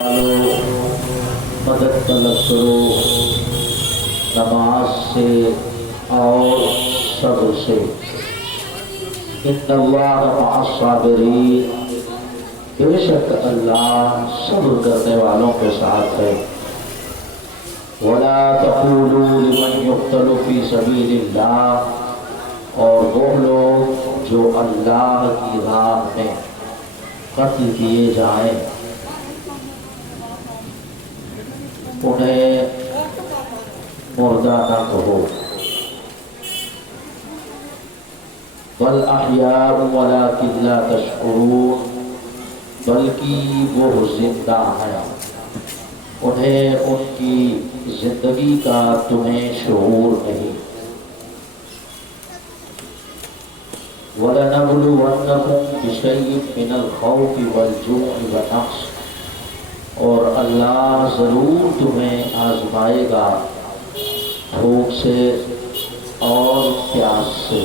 مدد طلب کرو نماز سے اور صبر سے۔ ان اللہ مع الصابرین، بے شک اللہ صبر کرنے والوں کے ساتھ ہے۔ ولا تقولوا لمن يقتل في سبيل اللہ، اور وہ لوگ جو اللہ کی راہ میں قتل کیے جائیں انہیں مردہ نہ کہو، بل احیاء ولکن لا تشعرون، بلکہ وہ زندہ ہیں، انہیں ان کی زندگی کا تمہیں شعور نہیں۔ وَلَنَبْلُوَنَّكُمْ بِشَيْءٍ مِّنَ الْخَوْفِ وَالْجُوعِ وَالنَّقْصِ، اور اللہ ضرور تمہیں آزمائے گا بھوک سے اور پیاس سے۔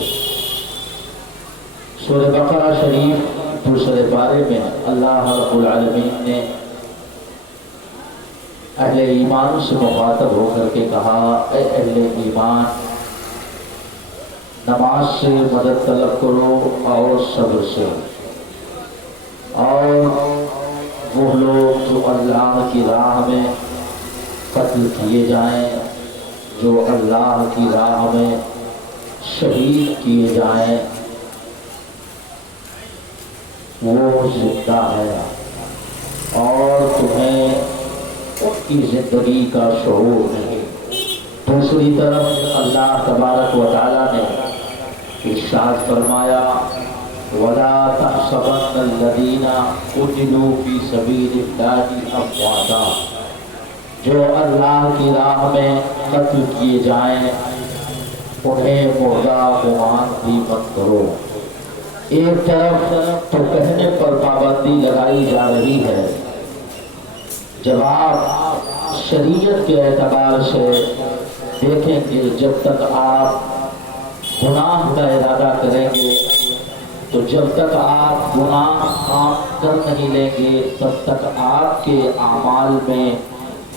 سورہ بقرہ شریف دوسرے پارے میں اللہ رب العالمین نے اہل ایمان سے مخاطب ہو کر کے کہا، اے اہل ایمان، نماز سے مدد طلب کرو اور صبر سے، اور وہ لوگ جو اللہ کی راہ میں قتل کیے جائیں، جو اللہ کی راہ میں شہید کیے جائیں، وہ زندہ ہے اور تمہیں ان کی زندگی کا شعور نہیں۔ دوسری طرف اللہ تبارک و تعالیٰ نے ارشاد فرمایا، وَلَا تَحْسَبَنَّ الَّذِينَ قُتِلُوا فِي سَبِيلِ اللَّهِ أَمْوَاتًا، جو اللہ کی راہ میں قتل کیے جائیں انہیں مردہ گمان بھی مت کرو۔ ایک طرف تو کہنے پر پابندی لگائی جا رہی ہے، جب آپ شریعت کے اعتبار سے دیکھیں کہ جب تک آپ گناہ کا ارادہ کریں گے، تو جب تک آپ گناہ کام کر نہیں لیں گے تب تک آپ کے اعمال میں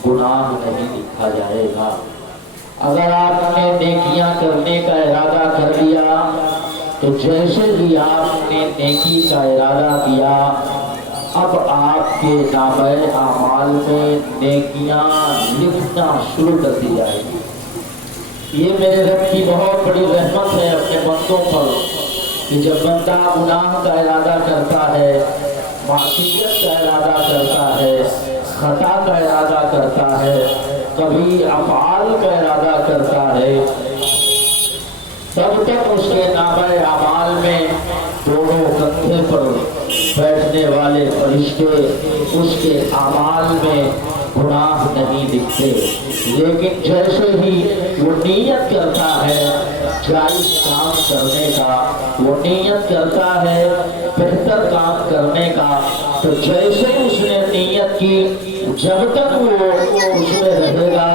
گناہ نہیں لکھا جائے گا۔ اگر آپ نے نیکیاں کرنے کا ارادہ کر لیا تو جیسے ہی آپ نے نیکی کا ارادہ کیا، اب آپ کے نامہ اعمال میں نیکیاں لکھنا شروع کر دی جائے گی۔ یہ میرے رب کی بہت بڑی رحمت ہے اپنے بندوں پر، کہ جب بندہ گناہ کا ارادہ کرتا ہے، معصیت کا ارادہ کرتا ہے، خطا کا ارادہ کرتا ہے، کبھی افعال کا ارادہ کرتا ہے، تب تک اس کے نامہ اعمال میں دونوں کندھے پر بیٹھنے والے فرشتے اس کے اعمال میں گناہ نہیں لکھتے۔ لیکن جیسے ہی وہ نیت کرتا ہے جائز کام کرنے کا، وہ نیت کرتا ہے بہتر کام کرنے کا، تو جیسے اس نے نیت کی، جب تک وہ اس میں رہے گا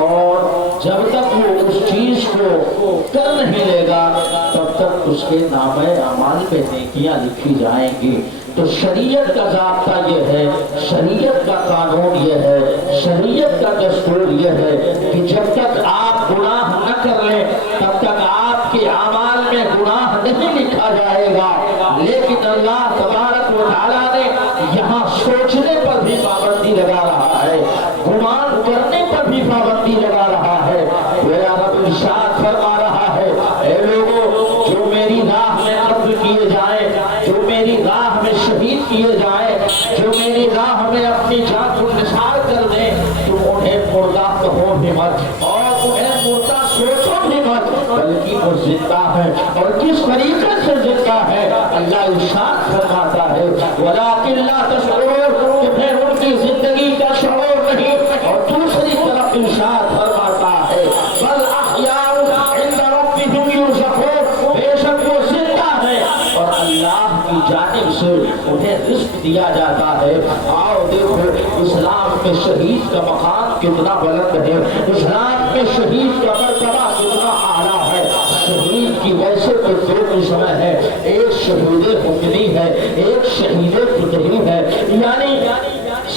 اور جب تک وہ اس چیز کو کر نہیں لے گا تب تک اس کے نامہ اعمال پہ نیکیاں لکھی جائیں گی۔ تو شریعت کا ضابطہ یہ ہے، شریعت کا قانون یہ ہے، شریعت کا دستور یہ ہے کہ جب تک آپ گناہ نہ کر لیں تب تک آپ کے اعمال میں گناہ نہیں لکھا جائے گا۔ لیکن اللہ تبارک و تعالیٰ نے یہاں سوچنے پر بھی پابندی لگا رہا ہے، گمان کرنے پر بھی پابندی لگا رہا ہے۔ میرا رب ارشاد فرما رہا ہے، اے لوگوں جو میری راہ میں قتل کیے جائیں، جو میری راہ میں شہید کیے جائیں، جو میری راہ میں اپنی جان کو نثار کر دیں، تم انہیں مردہ کہو بھی مت اور انہیں مردہ سوچو بھی مت، بلکہ وہ زندہ ہے۔ اور کس طریقے سے زندہ ہے؟ اللہ ارشاد فرماتا ہے، وَلَٰكِن لَا تَشْعُرُونَ، کہ پھر ان کی زندگی کا شعور نہیں۔ اور دوسری طرف ارشاد فرماتا ہے، بَلْ أَحْيَاءٌ عِندَ رَبِّهِمْ يُرْزَقُونَ، بے شک وہ زندہ ہے اور اللہ کی جانب سے انہیں رزق دیا جاتا ہے۔ آؤ دیکھو اسلام میں شہید کا مقام کتنا بلند ہے، اسلام میں شہید کا مرتبہ کتنا اعلیٰ ہے۔ شہید کی ویسے تو دو قسم ہے، ایک شہید حکمی ہے، ایک شہید فطری ہے، یعنی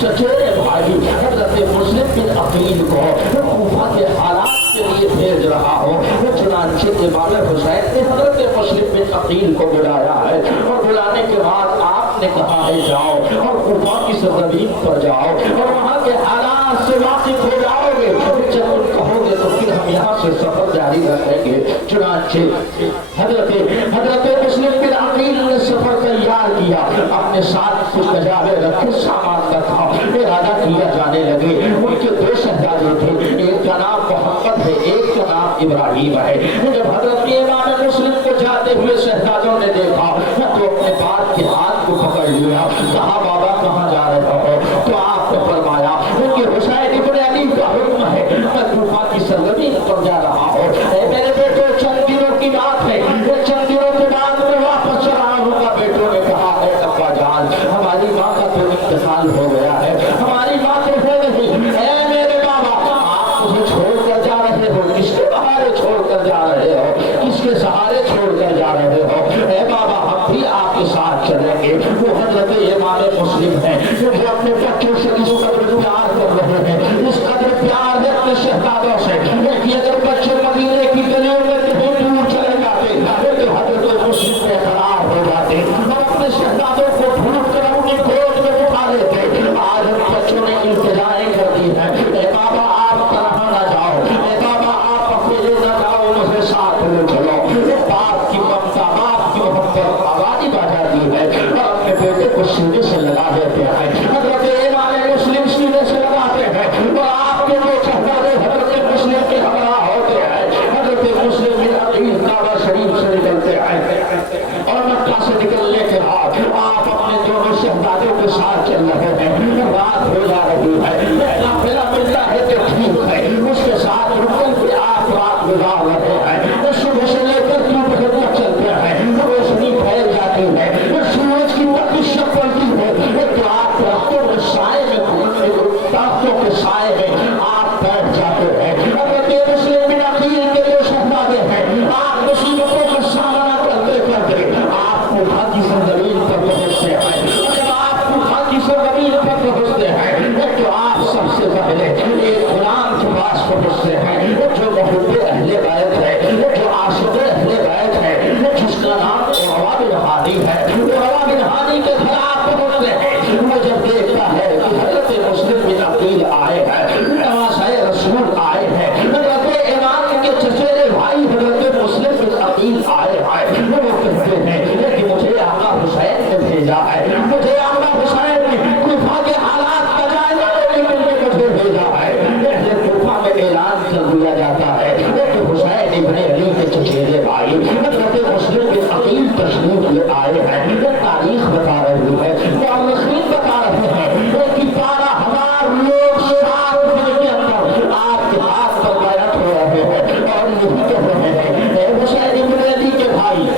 چچیرے بھائی حضرت مسلم بن عقیل کو کوفہ کے حالات کے لیے بھیج رہا ہو. چنانچہ امام حسین نے حضرت مسلم بن عقیل کو بلایا ہے اور بلانے کے بعد آپ نے کہا ہے جاؤ اور کوفہ کی سرزمین پر جاؤ اور وہاں کے حالات سے واقف ہو جاؤ گے. جب تم کہو گے تو پھر ہم یہاں سے سفر جاری رکھیں گے. چنانچہ حضرت مسلم بن عقیل نے سفر تیار کیا. اپنے ساتھ کچھ کجاوے رکھے سامان رکھا. ارادہ کیا جانے لگے. ان کے دو شہزادے تھے, ایک کا نام محمد ہے, ایک کا نام ابراہیم ہے. جب حضرت امام مسلم کو جاتے ہوئے شہزادوں نے دیکھا تو اپنے باپ کے ہاتھ کو پکڑ لیا. کہا بابا کہاں جا رہے ہو؟ تو آپ نے فرمایا ان کے حسین ابن علی کا حکم ہے میں کوفہ کی سرزمین پر جا رہا ہوں. اے میرے بیٹو چند دنوں کی بات ہے, چند دنوں کے بعد میں واپس چلا آؤں گا. بیٹوں نے کہا اے ابا جان ہماری ماں کا تو انتقال ہو گیا ہے, ہماری ماں تو ہو نہیں. اے میرے بابا آپ مجھے چھوڑ کر جا رہے ہو, کس کے سہارے چھوڑ کر جا رہے ہو, کس کے سہارے چھوڑ کر جا رہے ہو؟ اے بابا ہم بھی آپ کے ساتھ چلیں گے. وہ حضرت امام مسلم ہیں جو اپنے بچوں سے اس قدر پیار کر رہے ہیں, اس قدر پیار ہے اپنے شہزادوں سے کہ اگر بچے مدینے کی گلیوں میں کہیں دور چلے جاتے تو حضرت مسلم میں قرار ہو جاتے اور اپنے شہزادوں کو ڈھونڈ کر اپنی گود میں اٹھا لیتے. آج ان بچوں نے التجائیں کر دی ہے, اے بابا آپ طرح نہ جاؤ, اے بابا آپ اکیلے نہ جاؤ, مجھے ساتھ لے چلو. باپ کی ممتا, باپ کی محبت آبادی بڑھا دی ہے اور اپنے بیٹے کو سینے سے لگا دیتے ہیں. حضرت امام مسلم سینے سے لگاتے ہیں اور آپ کے جو شہزادے حضرت مسلم کے ہمراہ ہوتے ہیں. حضرت مسلم بن عقیل کعبہ شریف سے نکلتے ہیں اور مکہ سے نکلنے کے بعد آپ اپنے دونوں شہزادوں کے ساتھ چل رہے ہیں. رات ہو جا رہی ہے, قافلہ ملتا ہے تو ٹھیک ہے, اس کے ساتھ رکن کے آپ رات گزار رہے ہیں. صبح سے لے کر دوپہر تک چلتے ہیں, روشنی پھیل جاتی ہے, سورج کی تپش پڑتی ہے تو آپ درختوں کے سائے میں, درختوں کے سائے میں آپ بیٹھ جاتے ہیں. حضرت مسلم بن عقیل کے جو شہزادے ہیں آپ مصیبتوں کا سامنا کرتے کرتے آپ کو بھاگی سرزمین پر پہنچتے ہیں. جب آپ کو بھاگی سرزمین پر پہنچتے ہیں تو آپ سب سے پہلے ایک غلام کے پاس پہنچتے ہیں جو محب اہل بیت ہے, جو عاشق اہل بیت ہے, جس کا نام عروہ بن ہانی ہے. عروہ بن ہانی کے گھر آپ پہنچتے ہیں. وہ جب دیکھتا ہے کہ حضرت مسلم بن عقیل آئے ہیں, نواسۂ رسول آئے ہیں, حضرت امام کے چچیرے بھائی حضرت مسلم بن عقیل آئے ہیں, وہ کہتے ہیں کہ مجھے آقا حسین نے بھیجا ہے, مجھے آقا حسین نے کوفہ کے حالات کا جائزہ لینے کے لیے مجھے بھیجا ہے. اہل کوفہ میں اعلان کر دیا جاتا ہے کہ حسین ابن علی کے چچیرے بھائی حضرت مسلم بن عقیل تشریف لے آئے ہیں. تاریخ بتا رہی ہے, مورخین بتا رہے ہیں کہ 12,000 لوگ 7 دن کے اندر آپ کے ہاتھ پر بیعت ہو رہے ہیں اور یہی کہہ رہے ہیں اے حسین ابن علی کے بھائی,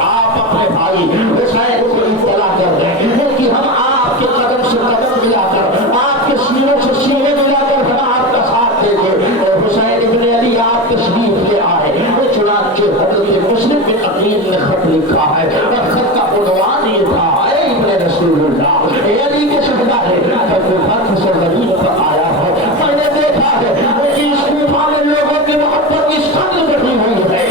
آپ اپنے بھائی حسین کو اطلاع کر دیں کہ ہم آپ کے قدم سے قدم ملا کر, آپ کے سینے سے سینے ملا کر ہم آپ کا ساتھ دیں گے. حسین ابن علی آپ تشریف لے آئے. چنانچہ حضرت مسلم بن عقیل نے خط لکھا ہے اور خط کا عنوان یہ تھا اے ابن رسول اللہ, اے علی کے شہزادے, کوفہ کی سرزمین پر آیا ہے. میں نے دیکھا ہے کہ اس کوفہ میں لوگوں کی محبت اس قدر بڑھی ہوئی ہے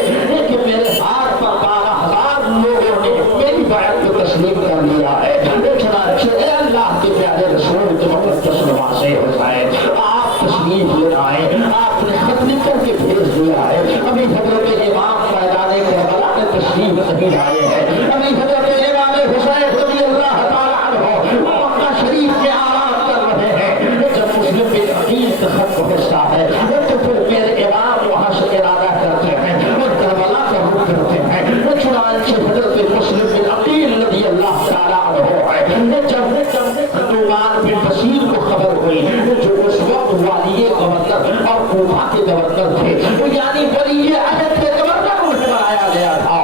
کہ میرے ہاتھ پر 12,000 لوگوں نے میری بیعت کو تسلیم کر لیا ہے. چنانچہ اے اللہ کے پیارے رسول کے مقدس نواسے حسین آپ تشریف لے آئے. آپ نے خط لکھ کر کے بھیج دیا ہے. ابھی حضرت امام میدان کربلا میں تشریف نہیں آئے ہیں. ابھی حضرت امام حسین رضی اللہ تعالیٰ عنہ مکہ شریف میں آرام کر رہے ہیں. جب مسلم بن عقیل کا خط پہنچتا ہے تو پھر میرے امام وہاں سے ارادہ کرتے ہیں اور کربلا کا رخ کرتے ہیں. چنانچہ حضرت مسلم بن عقیل رضی اللہ تعالیٰ عنہ جب نعمان بن بشیر کو خبر ہوئی جو اس وقت والی گورنر اور کوفہ کے گورنر تھے, یعنی ولی عہد کے گورنر انہیں بنایا گیا تھا,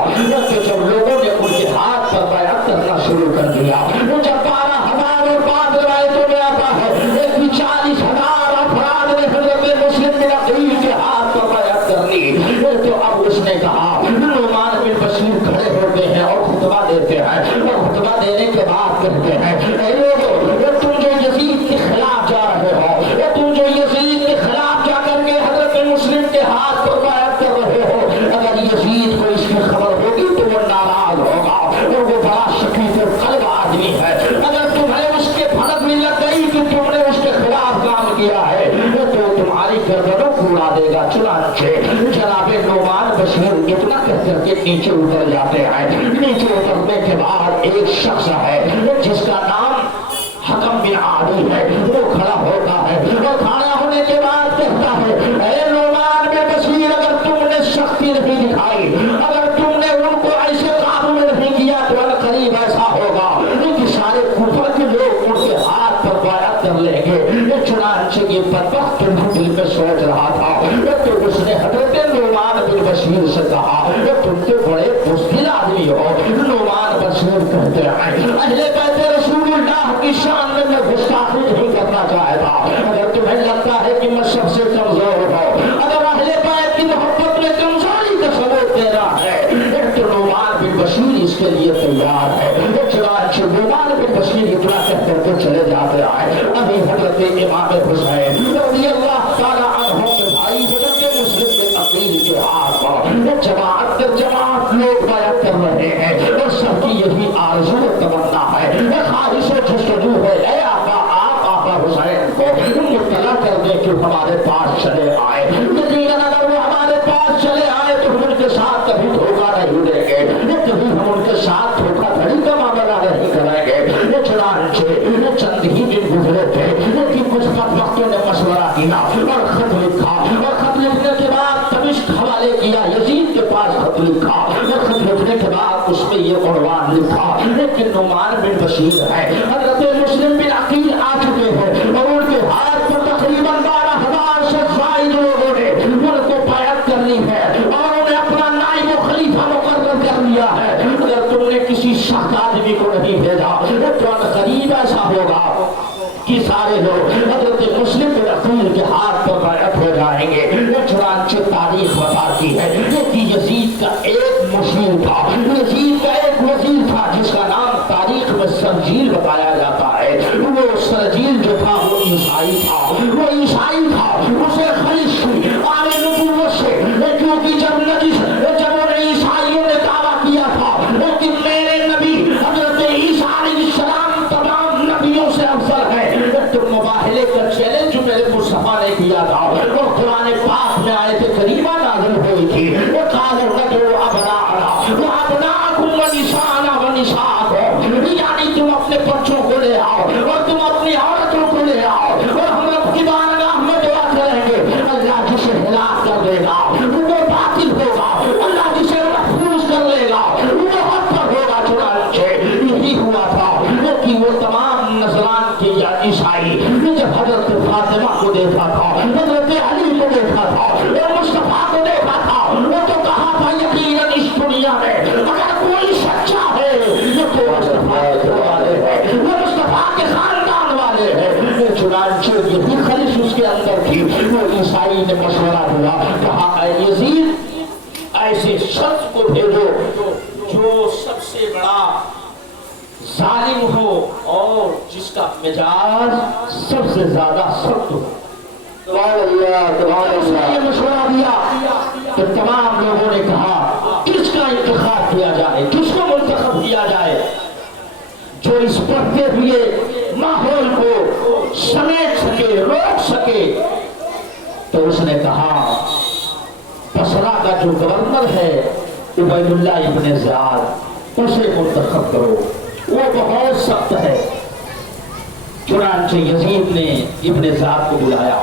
کہ جب لوگوں نے ان کے ہاتھ پر بیعت کرنا شروع کر دیا, جب 12,000 اور 5 روایتوں میں آتا ہے کہ 40,000 افراد نے حضرت مسلم بن عقیل کے ہاتھ پر بیعت کر لی, تو اب اس نے کہا, نعمان بن بشیر کھڑے ہوتے ہیں اور خطبہ دیتے ہیں اور خطبہ دینے کے بعد کہتے ہیں اے لوگوں تم جو یزید کے کہ تم نے اس کے خلاف کام کیا ہے تو تمہاری گردنوں کو اڑا دے گا. چنانچہ جناب نعمان بشیر اتنا کہہ کر کے نیچے اتر جاتے ہیں. نیچے اترنے کے بعد ایک شخص ہے جس کا نام حکم بن عادی ہے، وہ کھڑا ہوتا ہے اور کھڑا ہونے کے بعد کہتا ہے اے نعمان بن بشیر، اگر تم نے سختی نہیں دکھائی، اگر تم نے ان کو ایسے قابو میں نہیں کیا تو القریب ایسا ہوگا کہ سارے کفر کے لوگ ان کے ہاتھ پر بیعت کر لیں گے. چنانچہ یہ بدبخت دل میں سوچ رہا تھا تو اس نے حضرت نعمان بن بشیر سے کہا تم تو بڑے بزدل آدمی ہو. نعمان بشیر کہتے ہیں اہل بیت رسول اللہ کی شان میں گستاخی نہیں کرنا چاہتا. اگر تمہیں لگتا ہے کہ میں سب سے کمزور ہوں، اگر اہل بیت کی محبت میں کمزوری کا ثبوت دینا ہے تو نعمان بن بشیر اس کے لیے تیار ہے. چنانچہ نعمان بن بشیر اتنا کہہ کر کے چلے جاتے ہیں. ابھی حضرت امام حسین رضی اللہ تعالی عنہ کے بھائی حضرت مسلم بن عقیل کے ہاتھ پر جماعت در جماعت لوگ بیعت کر رہے ہیں اور سب کی یہی آرزو و تمنا ہے، خواہش و جستجو ہے اے آقا آپ آقا حسین کو مطلع کر دیں کہ ہمارے پاس چلے آئے. یقیناً اگر وہ ہمارے پاس چلے آئے تو ہم ان کے ساتھ کبھی دھوکہ نہیں دیں گے، کبھی ہم ان کے ساتھ دھوکہ دھڑی کا معاملہ نہیں کریں گے. چنانچہ چند ہی دن گزرے تھے کہ کچھ بدبختوں نے مشورہ کیا اور خط لکھا اور خط لکھنے کے بعد دمشق حوالے کیا. یزید کے پاس خط لکھا اور خط لکھنے کے بعد اس میں یہ عنوان لکھا کہ نعمان بن بشیر ہے، حضرت مسلم بن عقیل آ چکے ہیں اور ان کے ہاتھ پر تقریباً 12,000 سے زائد لوگوں نے ان کو بیعت کر لی ہے اور انہیں اپنا نائب و خلیفہ مقرر کر لیا ہے. اگر تم نے کسی سخت آدمی کو نہیں بھیجا تو قریب ایسا ہوگا کہ سارے لوگ حضرت مسلم بن عقیل کے ہاتھ پر بیعت ہو جائیں گے. چنانچہ تاریخ بتاتی ہے کہ یزید کا ایک مشیر تھا، یزید کا ایک وزیر تھا جس کا نام تاریخ میں سرجیل بتایا جاتا ہے. وہ سرجیل جو تھا وہ عیسائی تھا، وہ عیسائی تھا. اسے خلش تھی آل نبوت سے، کیونکہ جب انہیں عیسائیوں نے دعویٰ کیا تھا کہ میرے نبی حضرت عیسیٰ علیہ السلام تمام نبیوں سے افضل ہے، تو مباہلے کا چیلنج جو میرے مصطفیٰ نے کیا تھا وہ قرآن پاک میں آیت کریمہ نازل ہوئی تھی. وہ قالوا ندعو ابناءنا وابناءکم ونساءنا ونساءکم، یعنی تم اپنے بچوں کو لے آؤ اور تم اپنی عورتوں کو لے آؤ اور ہم رب کی بارگاہ میں دعا کریں گے. اللہ جسے ہلاک کر دے گا وہ باطل ہوگا، اللہ جسے محفوظ کر لے گا وہ حق پر ہوگا. چنانچہ یہی ہوا تھا کہ وہ تمام نذران کے یا عیسائی جب حضرت فاطمہ کو دیکھا تھا، حضرت علی کو دیکھا تھا اور مصطفیٰ کو دیکھا تھا، وہ تو کہا تھا یقیناً اس دنیا میں اگر کوئی سچا ہے تو مصطفیٰ کے والے ہیں، وہ مصطفیٰ کے خاندان والے ہیں. چنانچہ یہی خلش اس کے اندر تھی. وہ عیسائی نے مشورہ دیا، کہا اے یزید ایسے شخص کو بھیجو جو سب سے بڑا ظالم ہو اور جس کا مزاج سب سے زیادہ سخت ہو. اس نے یہ مشورہ دیا تو تمام لوگوں نے کہا کس کا انتخاب کیا جائے، کس کو منتخب کیا جائے جو اس بڑھتے ہوئے ماحول کو سمیٹ سکے، روک سکے. تو اس نے کہا بصرہ کا جو گورنر ہے عبید اللہ ابن زیاد اسے منتخب کرو، وہ بہت سخت ہے. چنانچہ یزید نے ابن زیاد کو بلایا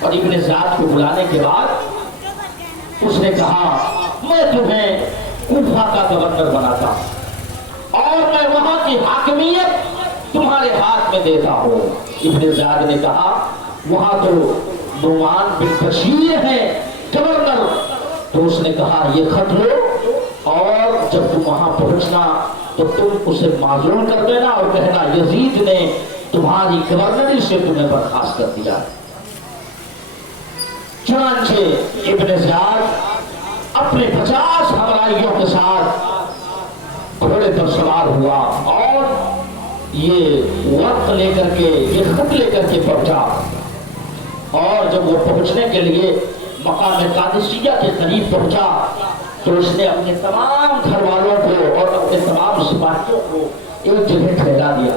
اور ابن زیاد کو بلانے کے بعد اس نے کہا میں تمہیں کوفہ کا گورنر بناتا ہوں اور میں وہاں کی حاکمیت تمہارے ہاتھ میں دیتا ہوں. ابن زیاد نے کہا وہاں تو نعمان بن بشیر ہیں گورنر. تو اس نے کہا یہ خط لو اور جب تم وہاں پہنچنا تو تم اسے معذور کر دینا اور کہنا یزید نے تمہاری گورنری سے تمہیں برخاست کر دیا. چنانچہ ابن زیاد اپنے 50 ہمراہیوں کے ساتھ گھوڑے پر سوار ہوا اور یہ وقت لے کر کے، یہ خط لے کر کے پہنچا. اور جب وہ پہنچنے کے لیے مقام قادسیہ کے قریب پہنچا تو اس نے اپنے تمام گھر والوں کو اور اپنے تمام سپاہیوں کو ایک جگہ ٹھہرا دیا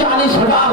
40,000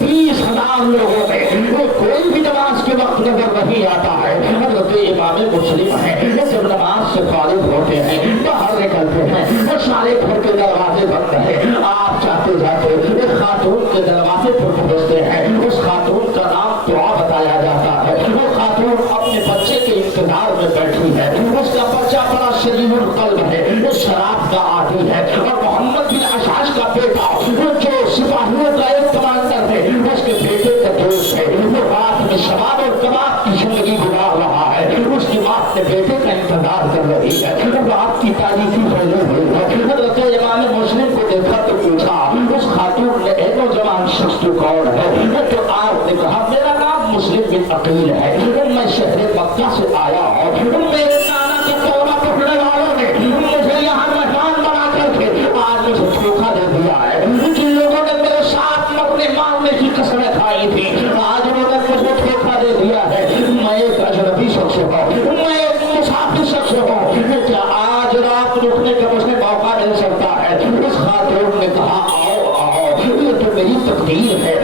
20,000 مسلمان لوگوں میں کوئی بھی نماز کے وقت نظر نہیں آتا ہے. حضرت امام مسلم ہے جب نماز سے فارغ ہوتے ہیں باہر نکلتے ہیں وہ سارے گھر کے دروازے بند ہیں. آپ جاتے جاتے ایک خاتون کے دروازے پر پہنچتے ہیں. اس خاتون کا نام دعا بتایا جاتا ہے. وہ خاتون اپنے بچے کے انتظار میں بیٹھی ہے. اس کا بچہ بڑا شدید القلب ہے, وہ شراب کا عادی ہے, اور محمد بن اشعث کا بیٹا جو سپاہیوں کا ایک کمانڈر ہے اس کے بیٹے کا دوست ہے. وہ رات میں شراب اور کباب کی زندگی گزار رہا ہے. اس کی ماں اپنے بیٹے کا انتظار کر رہی ہے. رات کی تاریخی پھیلی ہوئی ہے. حضرت امام مسلم کو دیکھا تو پوچھا اس خاتون نے اے نوجوان شخص تو کون ہے؟ تو آپ نے کہا میرا نام مسلم بن عقیل ہے, میں شہر مکہ سے آیا ہوں. میرے نانا کے کلمہ پڑھنے والوں نے مجھے یہاں مہمان بنا کر کے آج مجھے دھوکہ دے دیا ہے. جن لوگوں نے میرے ساتھ مرنے مارنے کی قسمیں کھائی تھی آج انہوں نے مجھے دھوکہ دے دیا ہے. میں ایک اجنبی شخص ہوں, میں ایک مسافر شخص ہوں, کیا آج رات رکنے کا مجھے موقع مل سکتا ہے؟ اس خاتون نے کہا آؤ آؤ, یہ تو میری تقدیر ہے.